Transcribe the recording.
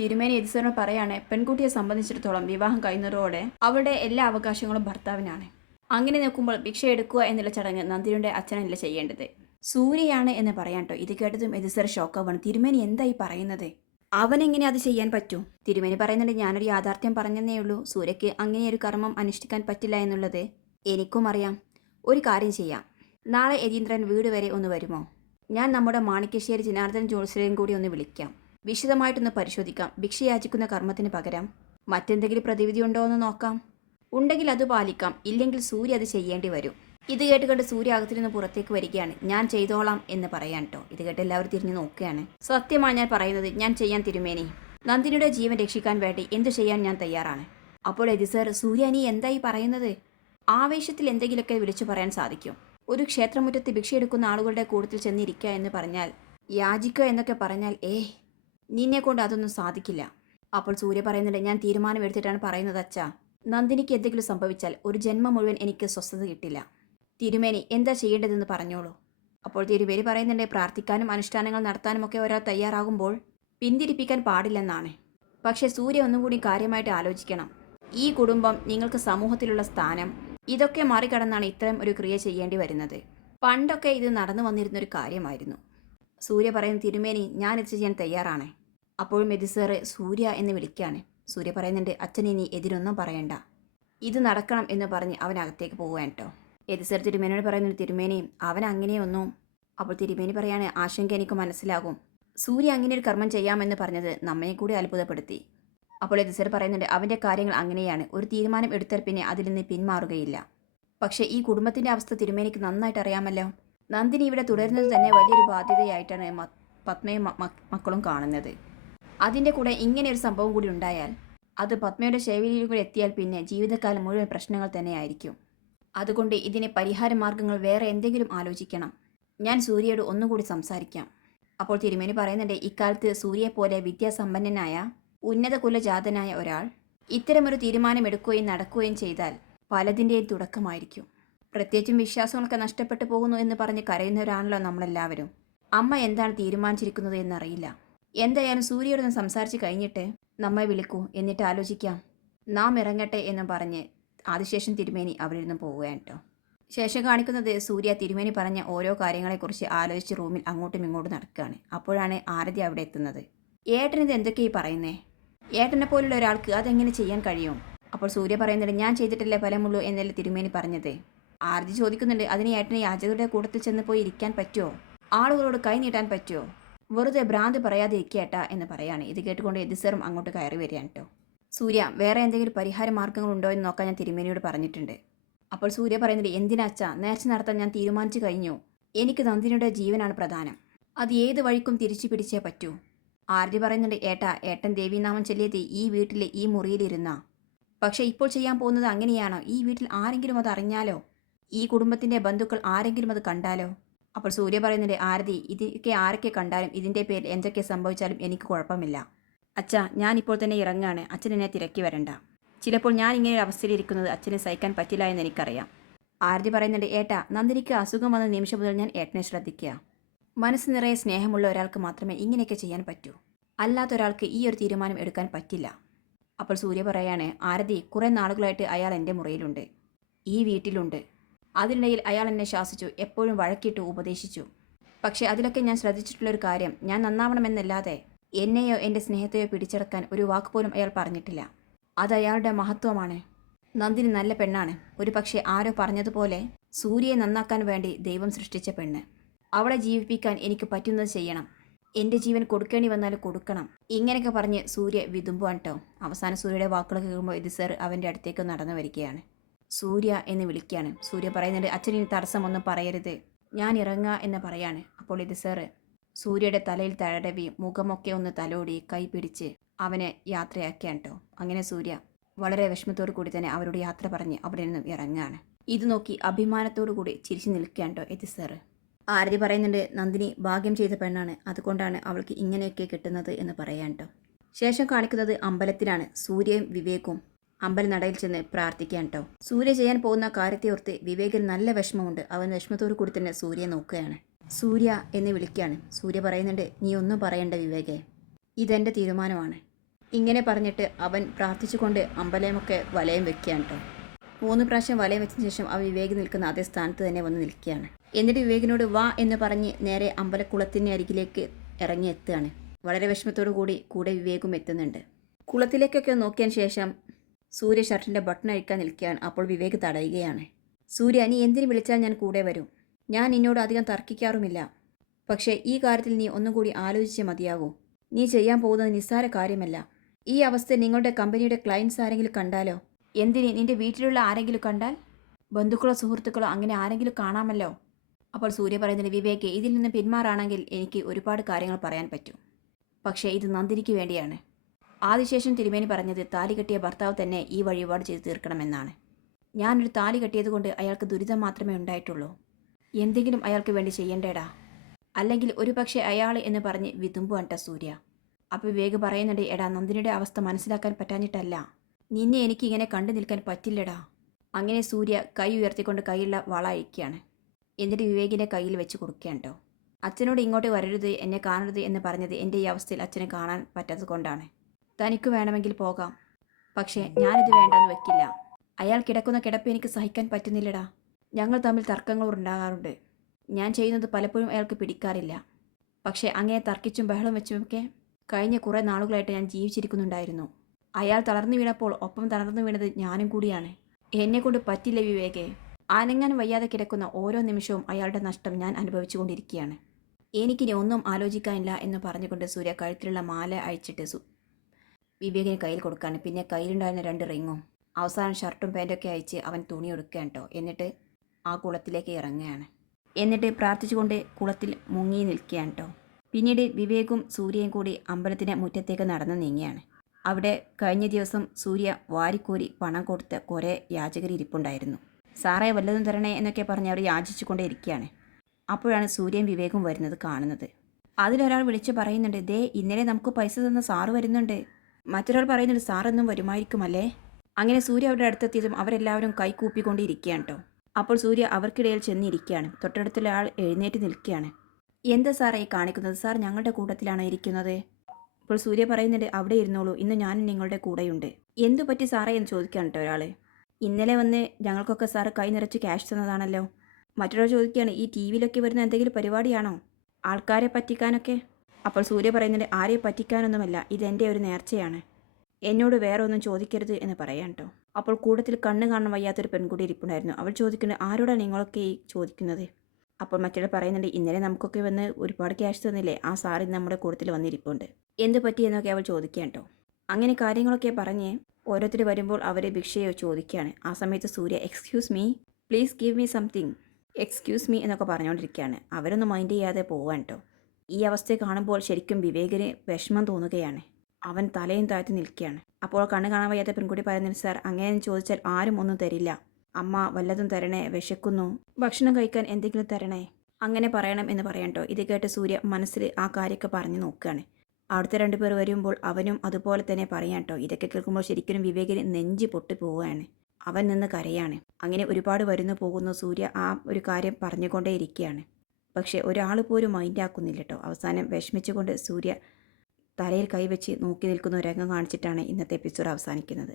തിരുമേനി എതിസറിന് പറയാണ് പെൺകുട്ടിയെ സംബന്ധിച്ചിടത്തോളം വിവാഹം കഴിയുന്നതോടെ അവളുടെ എല്ലാ അവകാശങ്ങളും ഭർത്താവിനാണ്. അങ്ങനെ നോക്കുമ്പോൾ ഭിക്ഷ എടുക്കുക എന്നുള്ള ചടങ്ങ് നന്ദിനിയുടെ അച്ഛനല്ല ചെയ്യേണ്ടത്. സൂര്യയാണ് എന്ന് പറയാൻ ഇത് കേട്ടതും എതിസർ ഷോക്കാവാണ്. തിരുമേനി എന്തായി പറയുന്നത്? എങ്ങനെ അത് ചെയ്യാൻ പറ്റൂ? തിരുമേനി പറയുന്നുണ്ട് ഞാനൊരു യാഥാർത്ഥ്യം പറഞ്ഞതേ ഉള്ളൂ. സൂര്യയ്ക്ക് അങ്ങനെയൊരു കർമ്മം അനുഷ്ഠിക്കാൻ പറ്റില്ല എന്നുള്ളത് എനിക്കും അറിയാം. ഒരു കാര്യം ചെയ്യാം. നാളെ യതീന്ദ്രൻ വീട് വരെ ഒന്ന് വരുമോ? ഞാൻ നമ്മുടെ മാണിക്കശ്ശേരി ജനാർദ്ദൻ ജോത്സ്യരെയും കൂടി ഒന്ന് വിളിക്കാം. വിശദമായിട്ടൊന്ന് പരിശോധിക്കാം. ഭിക്ഷ യാചിക്കുന്ന കർമ്മത്തിന് പകരം മറ്റെന്തെങ്കിലും പ്രതിവിധി ഉണ്ടോ എന്ന് നോക്കാം. ഉണ്ടെങ്കിൽ അത് പാലിക്കാം. ഇല്ലെങ്കിൽ സൂര്യ അത് ചെയ്യേണ്ടി വരും. ഇത് കേട്ട് കണ്ട് സൂര്യ അകത്തിൽ നിന്ന് പുറത്തേക്ക് വരികയാണ്. ഞാൻ ചെയ്തോളാം എന്ന് പറയാൻ കേട്ടോ ഇത് കേട്ട് എല്ലാവരും തിരിഞ്ഞു നോക്കുകയാണ്. സത്യമാണ് ഞാൻ പറയുന്നത്. ഞാൻ ചെയ്യാൻ തിരുമേനി. നന്ദിനിയുടെ ജീവൻ രക്ഷിക്കാൻ വേണ്ടി എന്തു ചെയ്യാൻ ഞാൻ തയ്യാറാണ്? അപ്പോൾ എതി സർ സൂര്യ നീ എന്തായി പറയുന്നത്? ആവേശത്തിൽ എന്തെങ്കിലുമൊക്കെ വിളിച്ചു പറയാൻ സാധിക്കും. ഒരു ക്ഷേത്രമുറ്റത്ത് ഭിക്ഷയെടുക്കുന്ന ആളുകളുടെ കൂട്ടത്തിൽ ചെന്നിരിക്കുക എന്ന് പറഞ്ഞാൽ യാചിക്കുക എന്നൊക്കെ പറഞ്ഞാൽ ഏ നിന്നെ കൊണ്ട് അതൊന്നും സാധിക്കില്ല. അപ്പോൾ സൂര്യ പറയുന്നുണ്ട് ഞാൻ തീരുമാനമെടുത്തിട്ടാണ് പറയുന്നത് അച്ഛാ. നന്ദിനിക്ക് എന്തെങ്കിലും സംഭവിച്ചാൽ ഒരു ജന്മം മുഴുവൻ എനിക്ക് സ്വസ്ഥത കിട്ടില്ല. തിരുമേനി എന്താ ചെയ്യേണ്ടതെന്ന് പറഞ്ഞോളൂ. അപ്പോൾ തിരുമേനി പറയുന്നുണ്ട് പ്രാർത്ഥിക്കാനും അനുഷ്ഠാനങ്ങൾ നടത്താനും ഒക്കെ ഒരാൾ തയ്യാറാകുമ്പോൾ പിന്തിരിപ്പിക്കാൻ പാടില്ലെന്നാണ്. പക്ഷേ സൂര്യ ഒന്നും കൂടി കാര്യമായിട്ട് ആലോചിക്കണം. ഈ കുടുംബം നിങ്ങൾക്ക് സമൂഹത്തിലുള്ള സ്ഥാനം ഇതൊക്കെ മറികടന്നാണ് ഇത്തരം ഒരു ക്രിയ ചെയ്യേണ്ടി വരുന്നത്. പണ്ടൊക്കെ ഇത് നടന്നു വന്നിരുന്നൊരു കാര്യമായിരുന്നു. സൂര്യ പറയുന്ന തിരുമേനി ഞാൻ ഇത് ചെയ്യാൻ തയ്യാറാണ്. അപ്പോൾ മെതിസേറെ സൂര്യ എന്ന് വിളിക്കുകയാണ്. സൂര്യ പറയുന്നുണ്ട് അച്ഛൻ ഇനി എതിരൊന്നും പറയണ്ട. ഇത് നടക്കണം എന്ന് പറഞ്ഞ് അവൻ അകത്തേക്ക് പോവുകയാണ് കേട്ടോ എതിസർ തിരുമേനോട് പറയുന്ന തിരുമേനി അവൻ അങ്ങനെയൊന്നും. അപ്പോൾ തിരുമേനി പറയാണ് ആശങ്ക എനിക്ക് മനസ്സിലാകും. സൂര്യ അങ്ങനെ ഒരു കർമ്മം ചെയ്യാമെന്ന് പറഞ്ഞത് നമ്മെ കൂടി അത്ഭുതപ്പെടുത്തി. അപ്പോൾ എതിസർ പറയുന്നുണ്ട് അവന്റെ കാര്യങ്ങൾ അങ്ങനെയാണ്. ഒരു തീരുമാനം എടുത്താൽ പിന്നെ അതിൽ നിന്ന് പിന്മാറുകയില്ല. പക്ഷേ ഈ കുടുംബത്തിന്റെ അവസ്ഥ തിരുമേനിക്ക് നന്നായിട്ട് അറിയാമല്ലോ. നന്ദിനി ഇവിടെ തുടരുന്നത് തന്നെ വലിയൊരു ബാധ്യതയായിട്ടാണ് പത്മയും മക്കളും കാണുന്നത്. അതിന്റെ കൂടെ ഇങ്ങനെ ഒരു സംഭവം കൂടി ഉണ്ടായാൽ അത് പത്മയുടെ ശൈലിയിൽ കൂടി എത്തിയാൽ പിന്നെ ജീവിതകാലം മുഴുവൻ പ്രശ്നങ്ങൾ തന്നെയായിരിക്കും അതുകൊണ്ട് ഇതിന് പരിഹാര മാർഗങ്ങൾ വേറെ എന്തെങ്കിലും ആലോചിക്കണം. ഞാൻ സൂര്യയോട് ഒന്നുകൂടി സംസാരിക്കാം. അപ്പോൾ തിരുമേനി പറയുന്നുണ്ട് ഇക്കാലത്ത് സൂര്യയെ പോലെ വിദ്യാസമ്പന്നനായ ഉന്നത കുലജാതനായ ഒരാൾ ഇത്തരമൊരു തീരുമാനമെടുക്കുകയും നടക്കുകയും ചെയ്താൽ പലതിന്റെയും തുടക്കമായിരിക്കും. പ്രത്യേകിച്ചും വിശ്വാസങ്ങളൊക്കെ നഷ്ടപ്പെട്ടു പോകുന്നു എന്ന് പറഞ്ഞ് കരയുന്നവരാണല്ലോ നമ്മളെല്ലാവരും. അമ്മ എന്താണ് തീരുമാനിച്ചിരിക്കുന്നത് എന്നറിയില്ല. എന്തായാലും സൂര്യയോടൊന്ന് സംസാരിച്ച് കഴിഞ്ഞിട്ട് നമ്മെ വിളിക്കൂ എന്നിട്ട് ആലോചിക്കാം. നാം ഇറങ്ങട്ടെ എന്ന് പറഞ്ഞ് ആദിശേഷൻ തിരുമേനി അവിടെ നിന്ന് പോവുകയാണ് കേട്ടോ ശേഷം കാണിക്കുന്നത് സൂര്യ തിരുമേനി പറഞ്ഞ ഓരോ കാര്യങ്ങളെക്കുറിച്ച് ആലോചിച്ച് റൂമിൽ അങ്ങോട്ടും ഇങ്ങോട്ടും നടക്കുകയാണ്. അപ്പോഴാണ് ആരതി അവിടെ എത്തുന്നത്. ഏട്ടൻ ഇത് എന്തൊക്കെയായി പറയുന്നേ? ഏട്ടനെ പോലുള്ള ഒരാൾക്ക് അതെങ്ങനെ ചെയ്യാൻ കഴിയും? അപ്പോൾ സൂര്യ പറയുന്നുണ്ട് ഞാൻ ചെയ്തിട്ടല്ലേ ഫലമുള്ളൂ എന്നല്ലേ തിരുമേനി പറഞ്ഞത്. ആരതി ചോദിക്കുന്നുണ്ട് അതിന് ഏട്ടന് യാചകരുടെ കൂട്ടത്തിൽ ചെന്ന് പോയി ഇരിക്കാൻ പറ്റുമോ? ആളുകളോട് കൈ നീട്ടാൻ പറ്റുമോ? വെറുതെ ഭ്രാന്ത് പറയാതെ ഇരിക്കേട്ടാ എന്ന് പറയാണ്. ഇത് കേട്ടുകൊണ്ട് എതിസറും അങ്ങോട്ട് കയറി വരികയാണ് കേട്ടോ സൂര്യ വേറെ എന്തെങ്കിലും പരിഹാര മാർഗങ്ങളുണ്ടോ എന്ന് നോക്കാൻ ഞാൻ തിരുമേനിയോട് പറഞ്ഞിട്ടുണ്ട്. അപ്പോൾ സൂര്യ പറയുന്നത് എന്തിനാച്ച നേർച്ച നടത്താൻ ഞാൻ തീരുമാനിച്ചു കഴിഞ്ഞു. എനിക്ക് നന്ദിനിയുടെ ജീവനാണ് പ്രധാനം. അത് ഏത് വഴിക്കും തിരിച്ചു പിടിച്ചേ പറ്റൂ. ആർജി പറയുന്നുണ്ട് ഏട്ടാ ഏട്ടൻ ദേവീനാമം ചൊല്ലിയത് ഈ വീട്ടിലെ ഈ മുറിയിലിരുന്ന. പക്ഷേ ഇപ്പോൾ ചെയ്യാൻ പോകുന്നത് അങ്ങനെയാണോ? ഈ വീട്ടിൽ ആരെങ്കിലും അത് അറിഞ്ഞാലോ? ഈ കുടുംബത്തിന്റെ ബന്ധുക്കൾ ആരെങ്കിലും അത് കണ്ടാലോ? അപ്പോൾ സൂര്യ പറയുന്നുണ്ട് ആരതി ഇതൊക്കെ ആരൊക്കെ കണ്ടാലും ഇതിന്റെ പേരിൽ എന്തൊക്കെ സംഭവിച്ചാലും എനിക്ക് കുഴപ്പമില്ല. അച്ഛാ ഇപ്പോൾ തന്നെ ഇറങ്ങാണ്. അച്ഛൻ എന്നെ തിരക്കി വരണ്ട. ചിലപ്പോൾ ഞാൻ ഇങ്ങനെ ഒരു അവസ്ഥയിലിരിക്കുന്നത് അച്ഛന് സഹിക്കാൻ പറ്റില്ല എന്ന് എനിക്കറിയാം. ആരതി പറയുന്നുണ്ട് ഏട്ടാ നന്ദിനിക്ക് അസുഖം വന്ന നിമിഷം മുതൽ ഞാൻ ഏട്ടനെ ശ്രദ്ധിക്കുക. മനസ്സ് നിറയെ സ്നേഹമുള്ള ഒരാൾക്ക് മാത്രമേ ഇങ്ങനെയൊക്കെ ചെയ്യാൻ പറ്റൂ. അല്ലാത്ത ഒരാൾക്ക് ഈ ഒരു തീരുമാനം എടുക്കാൻ പറ്റില്ല. അപ്പോൾ സൂര്യ പറയാണ് ആരതി കുറേ നാളുകളായിട്ട് അയാൾ എന്റെ മുറിയിലുണ്ട്. ഈ വീട്ടിലുണ്ട്. അതിനിടയിൽ അയാൾ എന്നെ ശാസിച്ചു എപ്പോഴും വഴക്കിട്ട് ഉപദേശിച്ചു. പക്ഷേ അതിലൊക്കെ ഞാൻ ശ്രദ്ധിച്ചിട്ടുള്ളൊരു കാര്യം ഞാൻ നന്നാവണമെന്നല്ലാതെ എന്നെയോ എന്റെ സ്നേഹത്തെയോ പിടിച്ചടക്കാൻ ഒരു വാക്ക് പോലും അയാൾ പറഞ്ഞിട്ടില്ല. അത് അയാളുടെ മഹത്വമാണ്. നന്ദിനി നല്ല പെണ്ണാണ്. ഒരു പക്ഷേ ആരോ പറഞ്ഞതുപോലെ സൂര്യയെ നന്നാക്കാൻ വേണ്ടി ദൈവം സൃഷ്ടിച്ച പെണ്ണ്. അവളെ ജീവിപ്പിക്കാൻ എനിക്ക് പറ്റുന്നത് ചെയ്യണം. എന്റെ ജീവൻ കൊടുക്കേണ്ടി വന്നാൽ കൊടുക്കണം. ഇങ്ങനെയൊക്കെ പറഞ്ഞ് സൂര്യ വിതുമ്പോ കേട്ടോ അവസാനം സൂര്യയുടെ വാക്കുകൾ കേൾക്കുമ്പോൾ ഇത് സർ അവന്റെ അടുത്തേക്ക് നടന്നു വരികയാണ് സൂര്യ എന്ന് വിളിക്കുകയാണ്. സൂര്യ പറയുന്നുണ്ട് അച്ഛനിന് തടസ്സമൊന്നും പറയരുത്. ഞാൻ ഇറങ്ങുക എന്ന് പറയാണ്. അപ്പോൾ ഇത് സാറ് സൂര്യയുടെ തലയിൽ തഴടവി മുഖമൊക്കെ ഒന്ന് തലോടി കൈ പിടിച്ച് അവനെ യാത്രയാക്കിയാണ് കേട്ടോ അങ്ങനെ സൂര്യ വളരെ വിഷമത്തോടു കൂടി തന്നെ അവരോട് യാത്ര പറഞ്ഞ് അവിടെ നിന്നും ഇറങ്ങുകയാണ് ഇത് നോക്കി അഭിമാനത്തോടു കൂടി ചിരിച്ചു നിൽക്കുകയാണ് കേട്ടോ എത്തി സാറ് ആരതി പറയുന്നുണ്ട് നന്ദിനി ഭാഗ്യം ചെയ്ത പെണ്ണാണ്. അതുകൊണ്ടാണ് അവൾക്ക് ഇങ്ങനെയൊക്കെ കിട്ടുന്നത് എന്ന് പറയാൻ കേട്ടോ ശേഷം കാണിക്കുന്നത് അമ്പലത്തിലാണ്. സൂര്യയും വിവേകും അമ്പലനടയിൽ ചെന്ന് പ്രാർത്ഥിക്കാൻ കേട്ടോ സൂര്യ ചെയ്യാൻ പോകുന്ന കാര്യത്തെ ഓർത്ത് വിവേകിൽ നല്ല വിഷമമുണ്ട്. അവൻ വിഷമത്തോടു കൂടി തന്നെ സൂര്യ നോക്കുകയാണ്. സൂര്യ എന്ന് വിളിക്കുകയാണ്. സൂര്യ പറയുന്നുണ്ട് നീ ഒന്നും പറയണ്ട വിവേകെ. ഇതെന്റെ തീരുമാനമാണ്. ഇങ്ങനെ പറഞ്ഞിട്ട് അവൻ പ്രാർത്ഥിച്ചുകൊണ്ട് അമ്പലമൊക്കെ വലയം വെക്കുകയാണ് കേട്ടോ മൂന്ന് പ്രാവശ്യം വലയം വെച്ചതിന് ശേഷം ആ വിവേക് നിൽക്കുന്ന അതേ സ്ഥാനത്ത് തന്നെ വന്ന് നിൽക്കുകയാണ്. എന്നിട്ട് വിവേകിനോട് വാ എന്ന് പറഞ്ഞ് നേരെ അമ്പലക്കുളത്തിന്റെ അരികിലേക്ക് ഇറങ്ങി എത്തുകയാണ്. വളരെ വിഷമത്തോടു കൂടി കൂടെ വിവേകും എത്തുന്നുണ്ട്. കുളത്തിലേക്കൊക്കെ നോക്കിയതിന് ശേഷം സൂര്യ ഷർട്ടിന്റെ ബട്ടൺ അഴിക്കാൻ നിൽക്കുകയാണ്. അപ്പോൾ വിവേക് തടയുകയാണ്. സൂര്യ നീ എന്തിനു വിളിച്ചാൽ ഞാൻ കൂടെ വരും? ഞാൻ നിന്നോട് അധികം തർക്കിക്കാറുമില്ല. പക്ഷേ ഈ കാര്യത്തിൽ നീ ഒന്നും കൂടി ആലോചിച്ചേ മതിയാകൂ നീ ചെയ്യാൻ പോകുന്നത് നിസ്സാര കാര്യമല്ല. ഈ അവസ്ഥ നിങ്ങളുടെ കമ്പനിയുടെ ക്ലയൻസ് ആരെങ്കിലും കണ്ടാലോ? എന്തിന്? നിന്റെ വീട്ടിലുള്ള ആരെങ്കിലും കണ്ടാൽ? ബന്ധുക്കളോ സുഹൃത്തുക്കളോ അങ്ങനെ ആരെങ്കിലും കാണാമല്ലോ? അപ്പോൾ സൂര്യ പറയുന്നത് വിവേക് ഇതിൽ നിന്ന് പിന്മാറാണെങ്കിൽ എനിക്ക് ഒരുപാട് കാര്യങ്ങൾ പറയാൻ പറ്റും. പക്ഷേ ഇത് നന്ദിനിക്ക് വേണ്ടിയാണ്. ആദിശേഷൻ തിരുമേനി പറഞ്ഞത് താലി കെട്ടിയ ഭർത്താവ് തന്നെ ഈ വഴിപാട് ചെയ്തു തീർക്കണമെന്നാണ്. ഞാനൊരു താലി കെട്ടിയതുകൊണ്ട് അയാൾക്ക് ദുരിതം മാത്രമേ ഉണ്ടായിട്ടുള്ളൂ. എന്തെങ്കിലും അയാൾക്ക് വേണ്ടി ചെയ്യേണ്ടേടാ. അല്ലെങ്കിൽ ഒരു പക്ഷേ അയാൾ എന്ന് പറഞ്ഞ് വിതുമ്പുവണ്ട സൂര്യ. അപ്പോൾ വേഗ പറയുന്നുണ്ട് എടാ നന്ദിനിയുടെ അവസ്ഥ മനസ്സിലാക്കാൻ പറ്റാഞ്ഞിട്ടല്ല. നിന്നെ എനിക്ക് ഇങ്ങനെ കണ്ടു നിൽക്കാൻ പറ്റില്ലടാ. അങ്ങനെ സൂര്യ കൈ ഉയർത്തിക്കൊണ്ട് കൈയുള്ള വള അഴിക്കുകയാണ്. എന്നിട്ട് വിവേകിന്റെ കയ്യിൽ വെച്ച് കൊടുക്കുകയാണ് അച്ഛനോട് ഇങ്ങോട്ട് വരരുത് എന്നെ കാണരുത് എന്ന് പറഞ്ഞത് എന്റെ ഈ അവസ്ഥയിൽ അച്ഛനെ കാണാൻ പറ്റാത്തത് കൊണ്ടാണ്. തനിക്ക് വേണമെങ്കിൽ പോകാം. പക്ഷേ ഞാനിത് വേണ്ടെന്ന് വെക്കില്ല. അയാൾ കിടക്കുന്ന കിടപ്പ് എനിക്ക് സഹിക്കാൻ പറ്റുന്നില്ലടാ. ഞങ്ങൾ തമ്മിൽ തർക്കങ്ങൾ ഉണ്ടാകാറുണ്ട്. ഞാൻ ചെയ്യുന്നത് പലപ്പോഴും അയാൾക്ക് പിടിക്കാറില്ല. പക്ഷേ അങ്ങനെ തർക്കിച്ചും ബഹളം വെച്ചുമൊക്കെ കഴിഞ്ഞ കുറേ നാളുകളായിട്ട് ഞാൻ ജീവിച്ചിരിക്കുന്നുണ്ടായിരുന്നു. അയാൾ തളർന്നു വീണപ്പോൾ ഒപ്പം തളർന്നു വീണത് ഞാനും കൂടിയാണ്. എന്നെക്കൊണ്ട് പറ്റില്ല വിവേകെ. അനങ്ങാൻ വയ്യാതെ കിടക്കുന്ന ഓരോ നിമിഷവും അയാളുടെ നഷ്ടം ഞാൻ അനുഭവിച്ചുകൊണ്ടിരിക്കുകയാണ്. എനിക്കിനി ഒന്നും ആലോചിക്കാനില്ല എന്ന് പറഞ്ഞുകൊണ്ട് സൂര്യ കഴുത്തിലുള്ള മാല അഴിച്ചിട്ട് വിവേകിന് കയ്യിൽ കൊടുക്കാണ് പിന്നെ കയ്യിലുണ്ടായിരുന്ന രണ്ട് റിങ്ങും. അവസാനം ഷർട്ടും പാന്റൊക്കെ അയച്ച് അവൻ തുണി എടുക്കുകയാണ് കേട്ടോ എന്നിട്ട് ആ കുളത്തിലേക്ക് ഇറങ്ങുകയാണ്. എന്നിട്ട് പ്രാർത്ഥിച്ചുകൊണ്ട് കുളത്തിൽ മുങ്ങി നിൽക്കുകയാണ് കേട്ടോ പിന്നീട് വിവേകും സൂര്യയും കൂടി അമ്പലത്തിന് മുറ്റത്തേക്ക് നടന്നു നീങ്ങിയാണ് അവിടെ കഴിഞ്ഞ ദിവസം സൂര്യ വാരിക്കോരി പണം കൊടുത്ത കുറേ യാചകർ ഇരിപ്പുണ്ടായിരുന്നു. സാറേ വല്ലതും തരണേ എന്നൊക്കെ പറഞ്ഞ് അവർ യാചിച്ചുകൊണ്ടേ ഇരിക്കുകയാണ്. അപ്പോഴാണ് സൂര്യൻ വിവേകും വരുന്നത് കാണുന്നത്. അതിലൊരാൾ വിളിച്ച് പറയുന്നുണ്ട് ദേ ഇന്നലെ നമുക്ക് പൈസ തന്ന സാറ് വരുന്നുണ്ട്. മറ്റൊരാൾ പറയുന്നുണ്ട് സാറെന്നും വരുമായിരിക്കുമല്ലേ? അങ്ങനെ സൂര്യ അവരുടെ അടുത്തെത്തിയതും അവരെല്ലാവരും കൈക്കൂപ്പിക്കൊണ്ടിരിക്കുകയാണ് കേട്ടോ. അപ്പോൾ സൂര്യ അവർക്കിടയിൽ ചെന്നിരിക്കുകയാണ്. തൊട്ടടുത്തുള്ള ആൾ എഴുന്നേറ്റ് നിൽക്കുകയാണ്. എന്താ സാറേ കാണിക്കുന്നത്? സാർ ഞങ്ങളുടെ കൂട്ടത്തിലാണ് ഇരിക്കുന്നത്? അപ്പോൾ സൂര്യ പറയുന്നുണ്ട് അവിടെ ഇരുന്നോളൂ. ഇന്ന് ഞാനും നിങ്ങളുടെ കൂടെയുണ്ട്. എന്തു പറ്റി സാറേ? എന്ന് ചോദിക്കുകയാണ് കേട്ടോ ഒരാൾ ഇന്നലെ വന്ന് ഞങ്ങൾക്കൊക്കെ സാറ് കൈ നിറച്ച് ക്യാഷ് തന്നതാണല്ലോ. മറ്റൊരാൾ ചോദിക്കുകയാണ് ഈ ടി വിയിലൊക്കെ വരുന്ന എന്തെങ്കിലും പരിപാടിയാണോ? ആൾക്കാരെ പറ്റിക്കാനൊക്കെ? അപ്പോൾ സൂര്യ പറയുന്നുണ്ട് ആരെയും പറ്റിക്കാനൊന്നുമല്ല ഇതെന്റെ ഒരു നേർച്ചയാണ്. എന്നോട് വേറെ ഒന്നും ചോദിക്കരുത് എന്ന് പറയാൻ കേട്ടോ അപ്പോൾ കൂടത്തിൽ കണ്ണ് കാണാൻ വയ്യാത്തൊരു പെൺകുട്ടി ഇരിപ്പുണ്ടായിരുന്നു. അവൾ ചോദിക്കുന്നത് ആരോടാണ് നിങ്ങളൊക്കെ ഈ ചോദിക്കുന്നത്? അപ്പോൾ മറ്റൊരാൾ പറയുന്നുണ്ട് ഇന്നലെ നമുക്കൊക്കെ വന്ന് ഒരുപാട് ക്യാഷ് തന്നില്ലേ ആ ഇന്ന് നമ്മുടെ കൂടത്തിൽ വന്നിരിപ്പുണ്ട്. എന്ത് പറ്റി? എന്നൊക്കെ അവൾ ചോദിക്കാൻ കേട്ടോ അങ്ങനെ കാര്യങ്ങളൊക്കെ പറഞ്ഞ് ഓരോരുത്തർ വരുമ്പോൾ അവരെ ഭിക്ഷയോ ചോദിക്കുകയാണ്. ആ സമയത്ത് Surya excuse me please give me something excuse me എന്നൊക്കെ പറഞ്ഞുകൊണ്ടിരിക്കുകയാണ്. അവരൊന്നും മൈൻഡ് ചെയ്യാതെ പോവാൻ കേട്ടോ ഈ അവസ്ഥയെ കാണുമ്പോൾ ശരിക്കും വിവേകിന് വിഷമം തോന്നുകയാണ്. അവൻ തലയും താഴ്ത്തി നിൽക്കുകയാണ്. അപ്പോൾ കണ്ണ് കാണാൻ വയ്യാത്ത പെൺകുട്ടി പറയുന്നത് സാർ അങ്ങനെ ചോദിച്ചാൽ ആരും ഒന്നും തരില്ല. അമ്മ വല്ലതും തരണേ വിശക്കുന്നു. ഭക്ഷണം കഴിക്കാൻ എന്തെങ്കിലും തരണേ. അങ്ങനെ പറയണം എന്ന് പറയണ്ടോ? ഇത് കേട്ട് സൂര്യ മനസ്സിൽ ആ കാര്യമൊക്കെ പറഞ്ഞു നോക്കുകയാണ്. അവിടുത്തെ രണ്ടുപേർ വരുമ്പോൾ അവനും അതുപോലെ തന്നെ പറയാട്ടോ. ഇതൊക്കെ കേൾക്കുമ്പോൾ ശരിക്കും വിവേകിന് നെഞ്ചി പൊട്ടി പോവുകയാണ്. അവൻ നിന്ന് കരയാണ്. അങ്ങനെ ഒരുപാട് വരുന്നു പോകുന്നു സൂര്യ ആ ഒരു കാര്യം പറഞ്ഞുകൊണ്ടേ ഇരിക്കുകയാണ് പക്ഷേ ഒരാൾ പോലും മൈൻഡാക്കുന്നില്ല കേട്ടോ അവസാനം വിഷമിച്ചുകൊണ്ട് സൂര്യ തലയിൽ കൈവച്ച് നോക്കി നിൽക്കുന്ന ഒരു രംഗം കാണിച്ചിട്ടാണ് ഇന്നത്തെ എപ്പിസോഡ് അവസാനിക്കുന്നത്.